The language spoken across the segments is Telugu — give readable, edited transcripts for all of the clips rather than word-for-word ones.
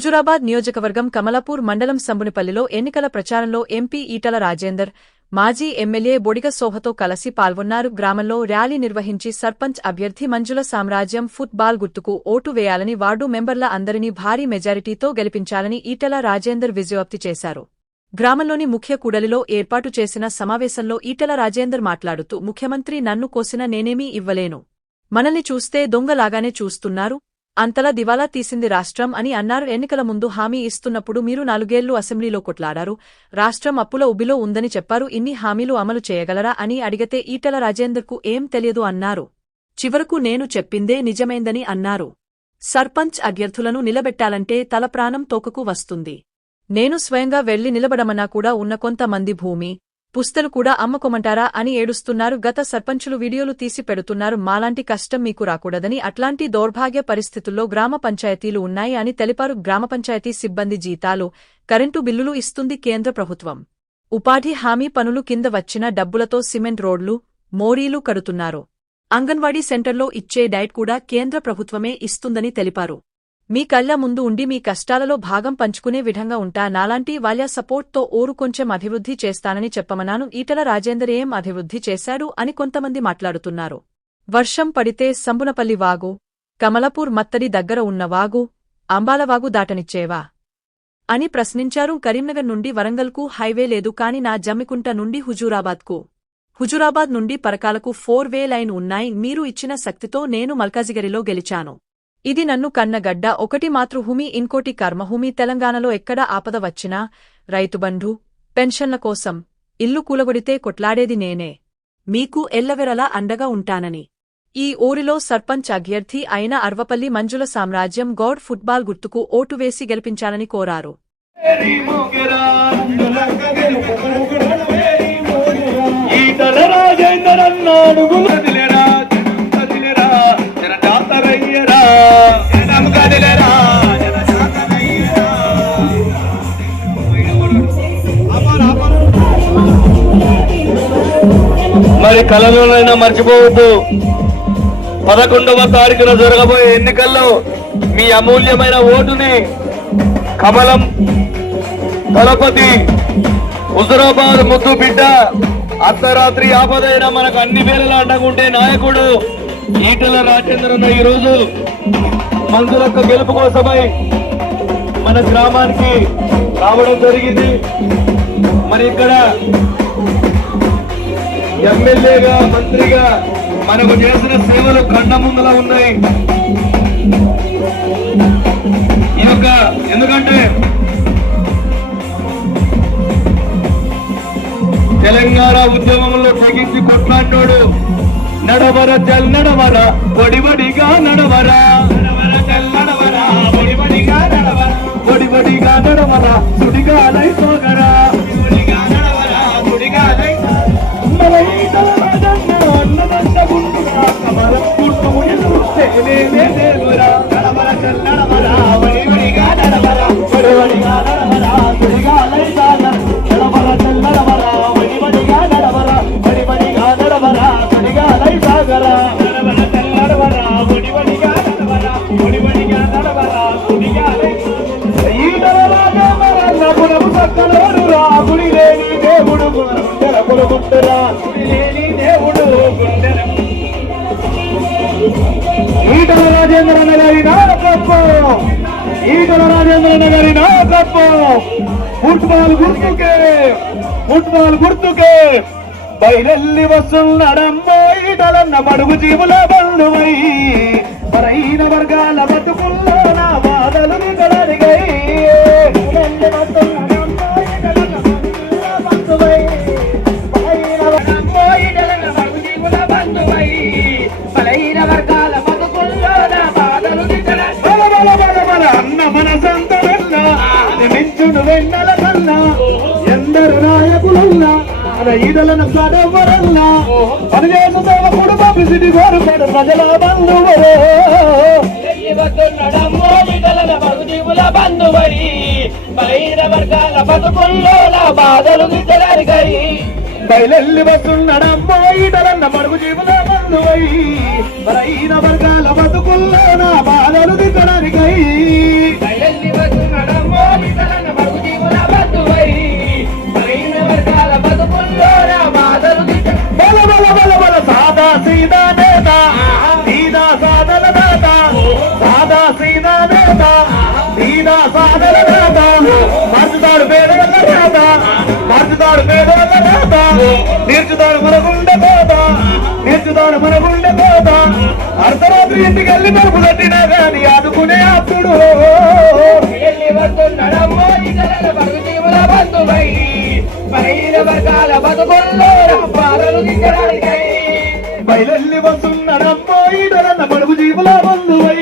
హుజూరాబాద్ నియోజకవర్గం కమలాపూర్ మండలం సంబునిపల్లిలో ఎన్నికల ప్రచారంలో ఎంపీ ఈటల రాజేందర్, మాజీ ఎమ్మెల్యే బొడిగ శోభతో కలిసి పాల్గొన్నారు. గ్రామంలో ర్యాలీ నిర్వహించి సర్పంచ్ అభ్యర్థి మంజుల సామ్రాజ్యం ఫుట్బాల్ గుర్తుకు ఓటు వేయాలని, వార్డు మెంబర్ల అందరినీ భారీ మెజారిటీతో గెలిపించాలని ఈటల రాజేందర్ విజయోక్తి చేశారు. గ్రామంలోని ముఖ్య కూడలిలో ఏర్పాటు చేసిన సమావేశంలో ఈటల రాజేందర్ మాట్లాడుతూ, ముఖ్యమంత్రి నన్ను కోసిన నేనేమీ ఇవ్వలేను. మనల్ని చూస్తే దొంగలాగానే చూస్తున్నారు. అంతలా దివాలా తీసింది రాష్ట్రం అని అన్నారు. ఎన్నికల ముందు హామీ ఇస్తున్నప్పుడు మీరు 4 ఏళ్లు అసెంబ్లీలో కొట్లాడారు. రాష్ట్రం అప్పుల ఉబిలో ఉందని చెప్పారు. ఇన్ని హామీలు అమలు చేయగలరా అని అడిగితే ఈటల రాజేందర్కు ఏం తెలియదు అన్నారు. చివరకు నేను చెప్పిందే నిజమైందని అన్నారు. సర్పంచ్ అభ్యర్థులను నిలబెట్టాలంటే తల ప్రాణం తోకకు వస్తుంది. నేను స్వయంగా వెళ్లి నిలబడమన్నా కూడా ఉన్న కొంతమంది భూమి, పుస్తలు కూడా అమ్ముకోమంటారా అని ఏడుస్తున్నారు. గత సర్పంచులు వీడియోలు తీసి పెడుతున్నారు. మాలాంటి కష్టం మీకు రాకూడదని, అట్లాంటి దౌర్భాగ్య పరిస్థితుల్లో గ్రామ పంచాయతీలు ఉన్నాయి అని తెలిపారు. గ్రామ పంచాయతీ సిబ్బంది జీతాలు, కరెంటు బిల్లులు ఇస్తుంది కేంద్ర ప్రభుత్వం. ఉపాధి హామీ పనులు కింద వచ్చిన డబ్బులతో సిమెంట్ రోడ్లు, మోరీలు కడుతున్నారు. అంగన్వాడీ సెంటర్లో ఇచ్చే డైట్ కూడా కేంద్ర ప్రభుత్వమే ఇస్తుందని తెలిపారు. మీ కళ్ల ముందు ఉండి మీ కష్టాలలో భాగం పంచుకునే విధంగా ఉంటా. నాలాంటి వాళ్ళ సపోర్ట్తో ఊరు కొంచెం అభివృద్ధి చేస్తానని చెప్పమన్నాను. ఈటల రాజేందర్ ఏం అభివృద్ధి చేశాడు అని కొంతమంది మాట్లాడుతున్నారు. వర్షం పడితే సంబునపల్లి వాగు, కమలాపూర్ మత్తడి దగ్గర ఉన్న వాగు, అంబాలవాగు దాటనిచ్చేవా అని ప్రశ్నించారు. కరీంనగర్ నుండి వరంగల్కు హైవే లేదు, కాని నా జమ్మికుంట నుండి హుజూరాబాద్ నుండి పరకాలకు 4-వే లైన్ ఉన్నాయి. మీరు ఇచ్చిన శక్తితో నేను మల్కాజిగిరిలో గెలిచాను. ఇది నన్ను కన్నగడ్డ. ఒకటి మాతృభూమి, ఇంకోటి కర్మభూమి. తెలంగాణలో ఎక్కడ ఆపద వచ్చినా రైతుబంధు, పెన్షన్ల కోసం ఇల్లు కూలగొడితే కొట్లాడేది నేనే. మీకు ఎల్లవెరలా అండగా ఉంటానని ఈ ఊరిలో సర్పంచ్ అభ్యర్థి అయిన అర్వపల్లి మంజుల సామ్రాజ్యం గౌడ్ ఫుట్బాల్ గుర్తుకు ఓటు వేసి గెలిపించాలని కోరారు. మరి కలలోనైనా మర్చిపోవద్దు, 11వ తారీఖున జరగబోయే ఎన్నికల్లో మీ అమూల్యమైన ఓటుని కమలం దళపతి, హుజూరాబాద్ ముద్దు బిడ్డ, అర్ధరాత్రి ఆపదైనా మనకు అన్ని వేళలా అండగుంటే నాయకుడు ఈటల రాజేంద్రన్న ఈరోజు మంజులక్క గెలుపు కోసమై మన గ్రామానికి రావడం జరిగింది. మరి ఇక్కడ ఎమ్మెల్యేగా, మంత్రిగా మనకు చేసిన సేవలు కళ్ళ ముందులా ఉన్నాయి. ఎందుకంటే తెలంగాణ ఉద్యమంలో తెగించి కొట్లాడినోడు. నడవర చల్ నడవర, బడిబడిగా నడవర, బడిబడిగా నడవర, సుడిగాలై సోగరా, ఈటల రాజేంద్రన్న గారి నాయకత్వం, ఈటల రాజేంద్రన్న గారి నాయకత్వం. ఫుట్బాల్ గుర్తుకే బయలెల్లి వస్తున్నాడమ్మో ఈటలన్న మడుగు జీవుల బంధువై, పరైన వర్గాల బతుకుల్లో నా బాధలు నిగలడిగై. అన్న మన సంతనన్నా మించుడు వెన్నెల కన్నా, ఎందరు నాయకులన్నా ఈడలను కడవరన్నా, పనిచేస సేవకుడు పబ్లిసిటీ కోరుతాడు ప్రజల బంధువులు. బంధువై బలైన వర్గాల బతుకుల్లో నా బాధలు దిద్దరికై, బయలెల్లి వస్తున్నాడమ్మో ఈటలన్న మడుగు జీవుల బంధువై, బలైన వర్గాల బతుకుల్లో నా బాధలు దిద్దరికై. నేర్చుతాడు మన గుండె కోత, నేర్చుతాడు మన గుండె కోత. అర్ధరాత్రి ఇంటికి వెళ్ళి తలుపు తట్టినా గాని ఆదుకునే అప్పుడు బయలెల్లి వస్తున్నాడమ్మో ఈడరన్న బడుగు జీవుల బంధువై,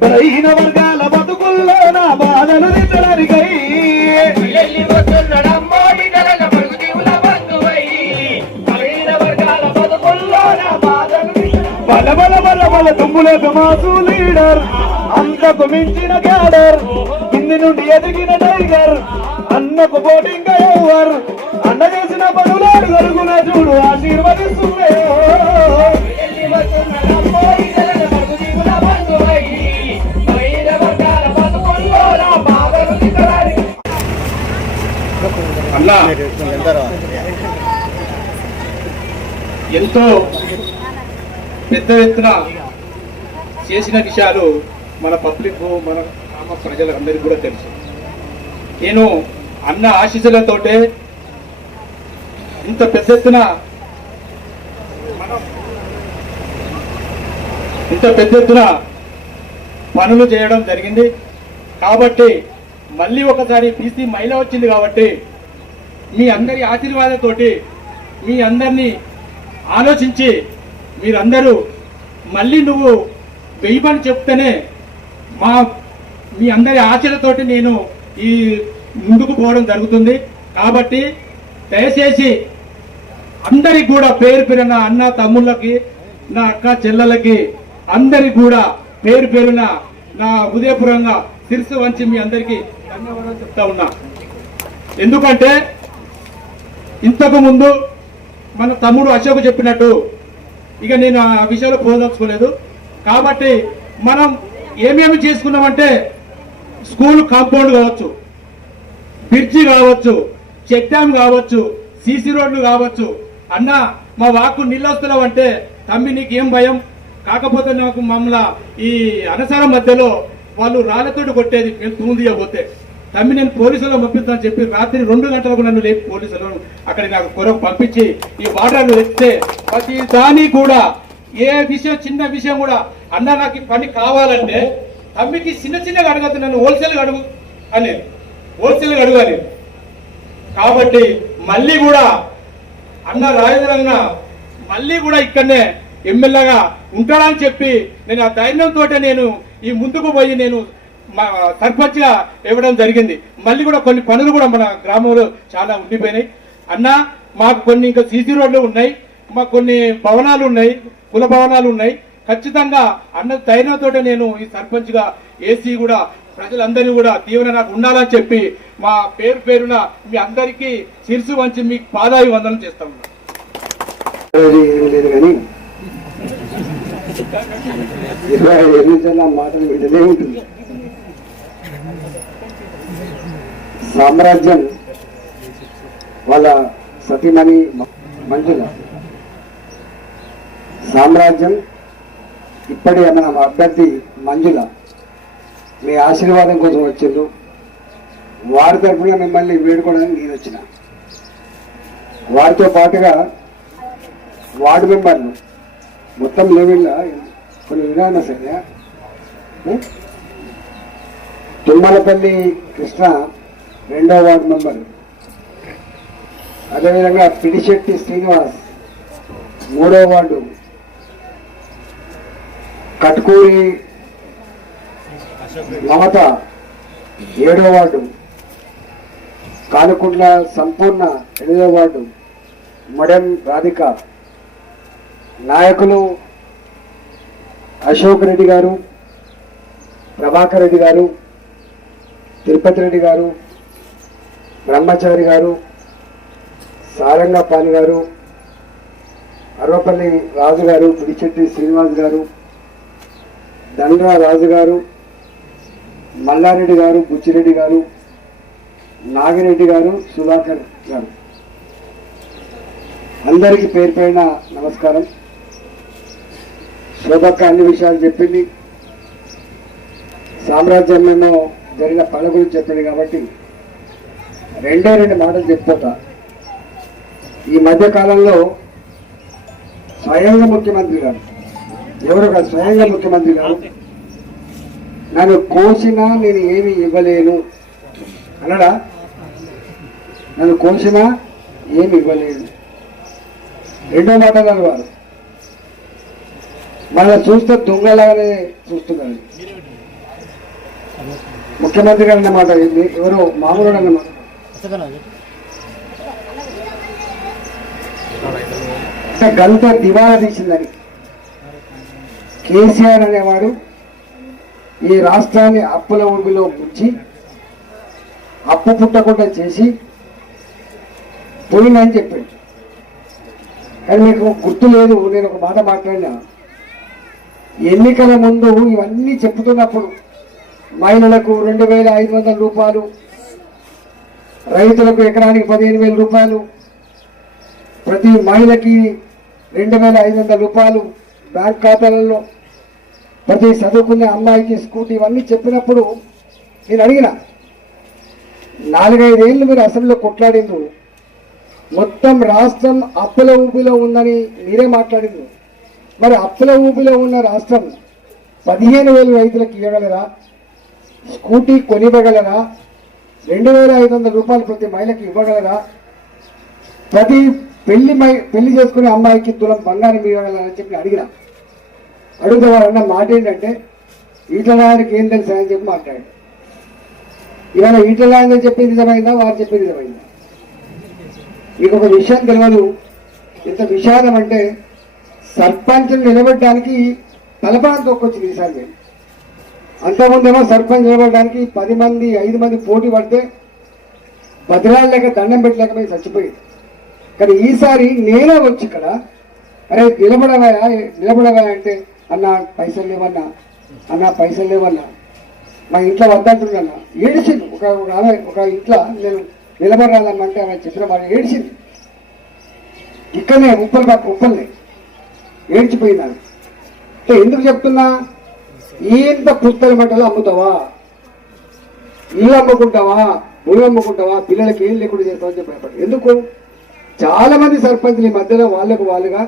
బలహీన వర్గాల బతుకుల్లో నా బాధలు నిచ్చడానికై. బల బల బల బల తుమ్ములేక మాసు లీడర్, అంతకు మించిన క్యాడర్, కింది నుండి ఎదిగిన టైగర్, అన్నకు బోటింగ్ ఎవర్, అన్న చేసిన పనులాడు గరుగున చూడు ఆశీర్వదిస్తుందే. అన్నా ఎంతో పెద్ద ఎత్తున చేసిన విషయాలు మన పబ్లిక్, మన గ్రామ ప్రజలందరికీ కూడా తెలుసు. నేను అన్న ఆశీస్సులతోటే ఇంత పెద్ద ఎత్తున పనులు చేయడం జరిగింది. కాబట్టి మళ్ళీ ఒకసారి బీసీ మహిళ వచ్చింది కాబట్టి మీ అందరి ఆశీర్వాదంతోటి మీ అందరినీ ఆలోచించి మీరందరూ మళ్ళీ నువ్వు వెయ్యమని చెప్తేనే మీ అందరి ఆశలతోటి నేను ఈ ముందుకు పోవడం జరుగుతుంది. కాబట్టి దయచేసి అందరికి కూడా పేరు పేరున అన్న తమ్ముళ్ళకి, నా అక్క చెల్లెలకి అందరికి కూడా పేరు పేరున నా హృదయపూర్వకంగా శిరస్సు వంచి మీ అందరికీ ధన్యవాదాలు చెప్తా ఉన్నా. ఎందుకంటే ఇంతకు ముందు మన తమ్ముడు అశోక్ చెప్పినట్టు ఇక నేను ఆ విషయంలో పోదలుచుకోలేదు. కాబట్టి మనం ఏమేమి చేసుకున్నామంటే స్కూల్ కాంపౌండ్ కావచ్చు, బ్రిడ్జి కావచ్చు, చెక్ డ్యామ్ కావచ్చు, సీసీ రోడ్లు కావచ్చు. అన్న మా వాకు నీళ్ళు వస్తున్నావంటే తమ్మి నీకేం భయం, కాకపోతే నాకు మమ్మల్ని ఈ అనసరం మధ్యలో వాళ్ళు రాళ్లతోటి కొట్టేది మేము తూందియబోతే తమ్మి నేను పోలీసులను పంపిస్తానని చెప్పి రాత్రి 2 గంటలకు నన్ను లేపి పోలీసులను అక్కడికి నాకు కొరకు పంపించి ఈ వాటర్లు ఎత్తే ప్రతి దాని కూడా ఏ విషయం చిన్న విషయం కూడా అన్న నాకు ఈ పని కావాలంటే తమ్మికి చిన్నగా అడగద్దు, నన్ను హోల్సేల్గా అడుగు అని, హోల్సేల్గా అడగాలి. కాబట్టి మళ్ళీ కూడా అన్న రాజేంద్రంగా మళ్ళీ కూడా ఇక్కడనే ఎమ్మెల్యేగా ఉంటాడని చెప్పి నేను ఆ ధైర్యంతో నేను ఈ ముందుకు పోయి నేను సర్పంచ్ గా ఇవ్వడం జరిగింది. మళ్ళీ కూడా కొన్ని పనులు కూడా మన గ్రామంలో చాలా ఉండిపోయినాయి. అన్న మాకు కొన్ని ఇంకా సీసీ రోడ్లు ఉన్నాయి, మాకు కొన్ని భవనాలు ఉన్నాయి, కుల భవనాలు ఉన్నాయి. ఖచ్చితంగా అన్న ధైర్యంతో నేను ఈ సర్పంచ్ గా ఏసీ కూడా ప్రజలందరినీ కూడా దీవెన నాకు ఉండాలని చెప్పి మా పేరు పేరున మీ అందరికీ శిరసు వంచి మీకు పాదాభివందనం చేస్తా ఉన్నా. మాటలు విడలే ఉంటుంది. సామ్రాజ్యం వాళ్ళ సతీమణి మంజుల సామ్రాజ్యం ఇప్పటి మన అభ్యర్థి మంజుల మీ ఆశీర్వాదం కోసం వచ్చిండ్రు. వారి తరఫున మిమ్మల్ని వేడుకోవడానికి నేను వచ్చిన. వారితో పాటుగా వార్డు మెంబర్లు మొత్తం లెవెల్ కొన్ని విధాన సరే తుమ్మలపల్లి కృష్ణ 2వ వార్డు మెంబర్, అదేవిధంగా పిడిశెట్టి శ్రీనివాస్ 3వ వార్డు, కట్కూరి మమత 7వ వార్డు, కానుకుంట్ల సంపూర్ణ 8వ వార్డు, మడెం రాధిక, నాయకులు అశోక్ రెడ్డి గారు, ప్రభాకర్ రెడ్డి గారు, తిరుపతి రెడ్డి గారు, బ్రహ్మచారి గారు, సారంగపాణి గారు, అర్వపల్లి రాజు గారు, పిడిచెట్టి శ్రీనివాస్ గారు, దండ్రా రాజు గారు, మల్లారెడ్డి గారు, బుచ్చిరెడ్డి గారు, నాగిరెడ్డి గారు, సుధాకర్ గారు, అందరికీ పేరు పైన నమస్కారం. శోభక్క అన్ని విషయాలు చెప్పింది. సామ్రాజ్యంలో జరిగిన పనుల గురించి చెప్పింది కాబట్టి 2 మాటలు చెప్తా. ఈ మధ్య కాలంలో స్వయంగా ముఖ్యమంత్రి గారు, ఎవరో కాదు, స్వయంగా ముఖ్యమంత్రి గారు నన్ను కోసినా నేను ఏమి ఇవ్వలేను అన్నాడా? నన్ను కోసినా ఏమి ఇవ్వలేను. రెండో మాట అన్నారు వారు, మన చూస్తే దొంగలాగానే చూస్తున్నారు. ముఖ్యమంత్రి గారు అన్నమాట, ఎవరో మామూలు అన్నమాట. గంట దివాలా తీసిందని కేసీఆర్ అనేవాడు ఈ రాష్ట్రాన్ని అప్పుల ఊబిలో ముంచి అప్పు పుట్టకుండా చేసి పోయిందని చెప్పాడు. కానీ మీకు గుర్తు లేదు, నేను ఒక మాట మాట్లాడినా, ఎన్నికల ముందు ఇవన్నీ చెప్తున్నప్పుడు మహిళలకు 2,500 రూపాయలు, రైతులకు ఎకరానికి 15,000 రూపాయలు, ప్రతి మహిళకి 2,500 రూపాయలు బ్యాంక్ ఖాతాలలో, ప్రతి చదువుకునే అమ్మాయికి స్కూటీ, ఇవన్నీ చెప్పినప్పుడు నేను అడిగిన, 4-5 ఏళ్ళు మీరు అసెంబ్లీలో కొట్లాడిండ్రు, మొత్తం రాష్ట్రం అప్పుల ఊబిలో ఉందని మీరే మాట్లాడిండ్రు. మరి అప్పుల ఊబిలో ఉన్న రాష్ట్రం 15,000 రైతులకు ఇవ్వగలరా? స్కూటీ కొనివ్వగలరా? 2,500 రూపాయలు ప్రతి మహిళకి ఇవ్వగలరా? ప్రతి పెళ్లి చేసుకునే అమ్మాయికి తులం బంగారం ఇవ్వగలరని చెప్పి అడిగిన. అడిగితే వారు అన్న మాట ఏంటంటే, ఈటలాయనకి ఏం తెలుసా అని చెప్పి మాట్లాడారు. ఇవాళ ఈటలాయన చెప్పింది నిజమైందా, వారు చెప్పింది నిజమైందా? మీకు ఒక విషయం తెలియదు, ఎంత విషాదం అంటే సర్పంచ్ని నిలబెట్టడానికి తలపాలను తొక్కొచ్చింది ఈసారి. మేము అంతకుముందేమో సర్పంచ్ నిలబడడానికి 10 మంది 5 మంది పోటీ పడితే బదిలాడలేక దండం పెట్టలేక మేము చచ్చిపోయింది. కానీ ఈసారి నేనే వచ్చి ఇక్కడ, అరే నిలబడవా అంటే, అన్న పైసలు లేవన్నా, అన్న పైసలు లేవన్నా, మా ఇంట్లో వద్దంటున్నా. ఏడిచింది ఒక ఇంట్లో నేను నిలబడాలమ్మంటే ఆమె చెప్పిన మాట ఏడిచింది. ఇక్కడనే ఉప్పల్ని ఏడ్చిపోయిందాను. అంటే ఎందుకు చెప్తున్నా, ఇంత పుస్తల మట్టలు అమ్ముతావా, ఇల్లు అమ్ముకుంటావా, భూమి అమ్ముకుంటావా, పిల్లలకి ఏం లేకుండా చేస్తావని చెప్పి ఎందుకు? చాలా మంది సర్పంచ్లు ఈ మధ్యలో వాళ్ళకు వాళ్ళుగా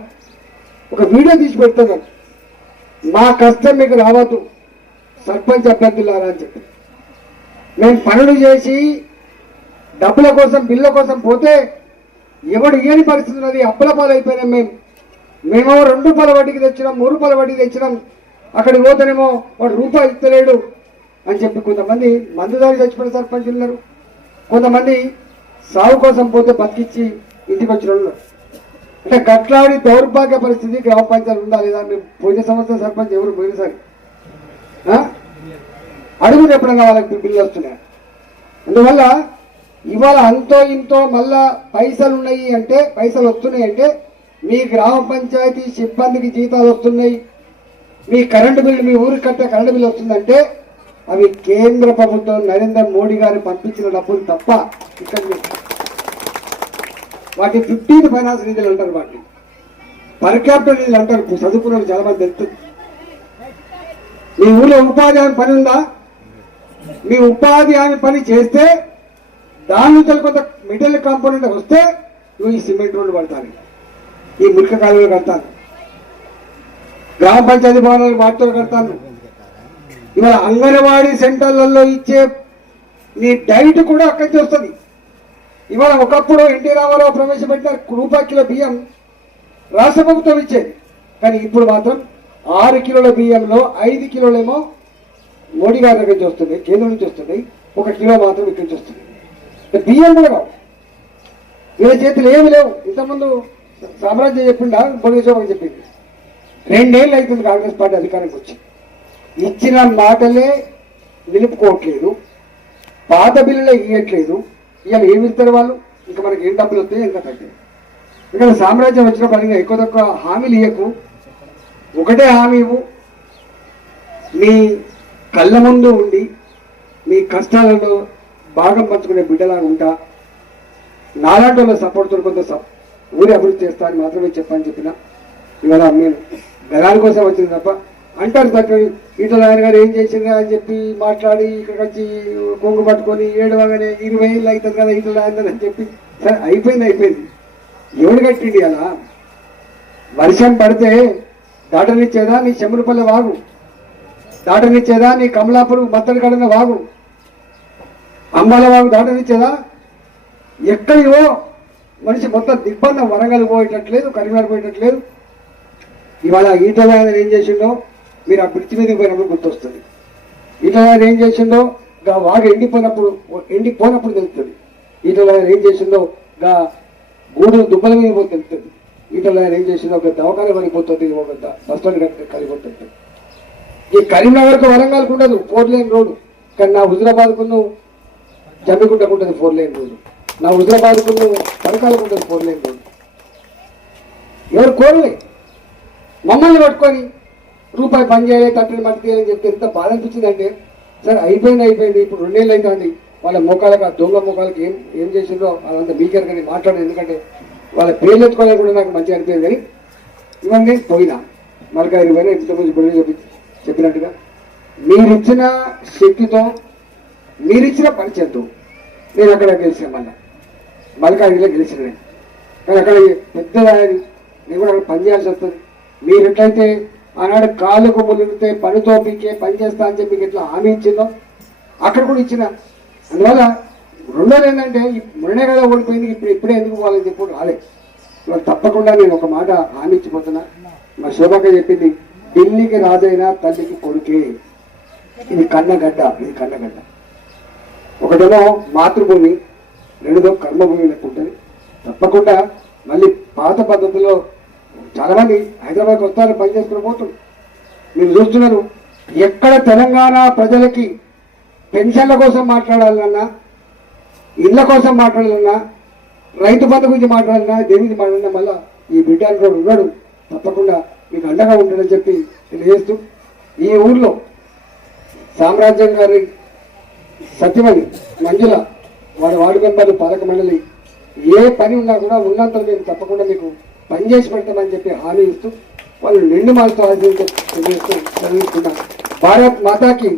ఒక వీడియో తీసి పెడుతున్నారు, మా కష్టం మీకు రావద్దు సర్పంచ్ అభ్యర్థులారా అని చెప్పి. మేము పనులు చేసి డబ్బుల కోసం బిల్ల కోసం పోతే ఎవడు ఇయ్యని పరిస్థితి ఉన్నది, అప్పుల పాలు అయిపోయినాం. మేమేమో 2 రూపాయల వడ్డీకి తెచ్చినాం, 3 రూపాయల వడ్డీకి తెచ్చినాం, అక్కడికి పోతేనేమో వాడు రూపాయి ఇస్తలేడు అని చెప్పి కొంతమంది మందుదారి చచ్చిపోయిన సర్పంచులు ఉన్నారు, కొంతమంది సాగు కోసం పోతే బతికిచ్చి ఇంటికి వచ్చిన వాళ్ళు. అంటే గట్లాడి దౌర్భాగ్య పరిస్థితి గ్రామ పంచాయతీ ఉందా లేదా? మీరు పోయిన సంవత్సరం సర్పంచ్ ఎవరు పోయినసారి అడుగులు ఎప్పుడన్నా వాళ్ళకి బిల్లు వస్తున్నాయి. అందువల్ల ఇవాళ అంతో ఇంతో మళ్ళా పైసలు ఉన్నాయి అంటే, పైసలు వస్తున్నాయి అంటే, మీ గ్రామ పంచాయతీ సిబ్బందికి జీతాలు వస్తున్నాయి, మీ కరెంటు బిల్లు, మీ ఊరికి కట్టే కరెంటు బిల్లు వస్తుందంటే అవి కేంద్ర ప్రభుత్వం నరేంద్ర మోడీ గారు పంపించిన డబ్బులు తప్ప ఇక్కడ వాటి 15th ఫైనాన్స్ నిధులు అంటారు, వాటిని పర్ క్యాపిటల్ నిధులు అంటారు. చదువుకున్న చాలా మంది తెలుస్తుంది. మీ ఊళ్ళో ఉపాధి హామీ పని ఉందా? మీ ఉపాధి హామీ పని చేస్తే దాని కొంత మెటీరియల్ కాంపోనెంట్ వస్తే నువ్వు ఈ సిమెంట్ రోడ్లు పడతాను, ఈ మురిక కాలువలు కడతాను, గ్రామ పంచాయతీ భవనాలు వాటితో కడతాను. ఇవాళ అంగన్వాడీ సెంటర్లలో ఇచ్చే నీ డైట్ కూడా అక్కడి నుంచి వస్తుంది. ఇవాళ ఒకప్పుడు ఎన్టీ రామారావు ప్రవేశపెట్టిన రూపాయి కిలో బియ్యం రాష్ట్ర ప్రభుత్వం ఇచ్చేది, కానీ ఇప్పుడు మాత్రం 6 కిలోల బియ్యంలో 5 కిలోలేమో మోడీ గారి దగ్గర నుంచి వస్తుంది, కేంద్రం నుంచి వస్తుంది, 1 కిలో మాత్రం ఇక్కడి నుంచి వస్తుంది. బియ్యం కూడా రావు, వీళ్ళ చేతులు ఏమి లేవు. ఇంతకుముందు సామ్రాజ్యం చెప్పిండా, భోగేశ్వరం చెప్పింది. 2 ఏళ్ళు అవుతుంది కాంగ్రెస్ పార్టీ అధికారానికి వచ్చి, ఇచ్చిన మాటలే నిలుపుకోవట్లేదు, పాత బిల్లులే ఇవ్వట్లేదు. ఇవాళ ఏమి ఇస్తారు వాళ్ళు? ఇంకా మనకి ఏం డబ్బులు వస్తాయి, ఇంకా తగ్గాయి. ఇక్కడ సామ్రాజ్యం వచ్చిన పనిగా ఎక్కువ తక్కువ హామీలు ఇవ్వకు, ఒకటే హామీ ఇవ్వు, మీ కళ్ళ ముందు ఉండి మీ కష్టాలలో భాగం పంచుకునే బిడ్డలాగా ఉంటా, నాలాంటి వాళ్ళ సపోర్ట్తో కొంత ఊరి అభివృద్ధి చేస్తా అని మాత్రమే చెప్పని చెప్పిన. ఇవాళ నేను గదాని కోసం వచ్చింది తప్ప అంటారు తక్కువ ఈటలాయన గారు ఏం చేసిందా అని చెప్పి మాట్లాడి ఇక్కడికి వచ్చి కొంగు పట్టుకొని 7 20 ఏళ్ళు అవుతుంది కదా ఈటలాయన అని చెప్పి, సరే అయిపోయింది. ఎవడు కట్టిండి అలా? వర్షం పడితే దాటనిచ్చేదా నీ చెమురుపల్లి వాగు? దాటనిచ్చేదా నీ కమలాపురం మత్తడి కడిన వాగు? అంబాల వాగు దాటనిచ్చేదా? ఎక్కడివో మనిషి మొత్తం దిగ్బంధం, వరంగల్ పోయేటట్లేదు, కరీంనగర్ పోయేటట్లేదు. ఇవాళ ఈటల ఆయన ఏం చేసిండో మీరు ఆ బ్రిడ్జ్ మీదకి పోయినప్పుడు గుర్తొస్తుంది. ఈటల ఆయన ఏం చేసిండో గా వాగు ఎండిపోయినప్పుడు తెలుస్తుంది. ఈటల ఆయన ఏం చేసిండో గా గూడు దుబ్బల మీద పోతే తెలుస్తుంది. ఈటల ఆయన ఏం చేసిందో ఒక దవాఖాన పడిపోతుంది, ఒక బస్ స్టాండ్ కలిగిపోతుంది. ఈ కరీంనగర్కు వరంగల్కు ఉండదు 4 లేన్ రోడ్డు, కానీ నా హుజరాబాద్కు జమ్మిగుంటకు ఉంటుంది 4 లేన్ రోడ్డు, నా హుజరాబాద్కు పరకాలకు ఉంటుంది 4 లేన్ రోడ్డు. ఎవరు కోరలే, మమ్మల్ని పట్టుకొని రూపాయి పని చేయాలి, తట్టని మట్టి చేయాలని చెప్తే ఎంత బాధ అనిపించిందంటే, సరే అయిపోయింది, ఇప్పుడు 2 ఏళ్ళు అవుతుంది. వాళ్ళ మోకాలకు, ఆ దొంగ మోకాలకి ఏం చేసిందో అదంతా మీకేరు కానీ మాట్లాడదు. ఎందుకంటే వాళ్ళ పేర్లు ఎత్తుకోవాలి కూడా నాకు మంచిగా అనిపించింది. కానీ ఇవన్నీ పోయినా మరొక పోయినా ఇంతకుముందు చెప్పినట్టుగా మీరిచ్చిన శక్తితో, మీరిచ్చిన పరిచయంతో నేను అక్కడ గెలిచిన, మల్కాజ్గిరిలో గెలిచిన నేను. కానీ అక్కడ పెద్ద నేను కూడా అక్కడ పనిచేయాల్సి వస్తుంది. మీరు ఎట్లయితే ఆనాడు కాళ్ళకు ములిగితే పనితో పీకే పని చేస్తా అని చెప్పి ఎట్లా హామీ ఇచ్చిందో అక్కడ కూడా ఇచ్చిన. అందువల్ల రెండోది ఏంటంటే మొన్నే కదా ఓడిపోయింది, ఇప్పుడే ఎందుకు పోవాలని చెప్పి రాలేదు. ఇవాళ తప్పకుండా నేను ఒక మాట హామీ ఇచ్చిపోతున్నా. మా శోభక్క చెప్పింది, ఢిల్లీకి రాజైనా తల్లికి కొడుకే. ఇది కన్నగడ్డ. ఒకటేమో మాతృభూమి, రెండోదో కర్మభూమి లెక్క ఉంటుంది. తప్పకుండా మళ్ళీ పాత పద్ధతిలో చాలా మంది హైదరాబాద్కి వస్తారు, పని చేసుకుని పోతుంది. మీరు చూస్తున్నారు, ఎక్కడ తెలంగాణ ప్రజలకి పెన్షన్ల కోసం మాట్లాడాలన్నా, ఇళ్ల కోసం మాట్లాడాలన్నా, రైతు బంధు గురించి మాట్లాడాలన్నా, దేని గురించి మాట్లాడినా మళ్ళా ఈ బిడ్డ కూడా ఉన్నాడు, తప్పకుండా మీకు అండగా ఉంటాడని చెప్పి తెలియజేస్తూ, ఈ ఊర్లో సామ్రాజ్యం గారి సత్యమణి మంజుల వారి వార్డు మెంబర్లు, పాలక మండలి ఏ పని ఉన్నా కూడా ఉన్నంత మేము తప్పకుండా మీకు పనిచేసి పెడతామని చెప్పి హామీ ఇస్తూ వాళ్ళు నిండు మాలతో తెలియజేస్తూ చదివిస్తున్నాం. భారత్ మాతాకి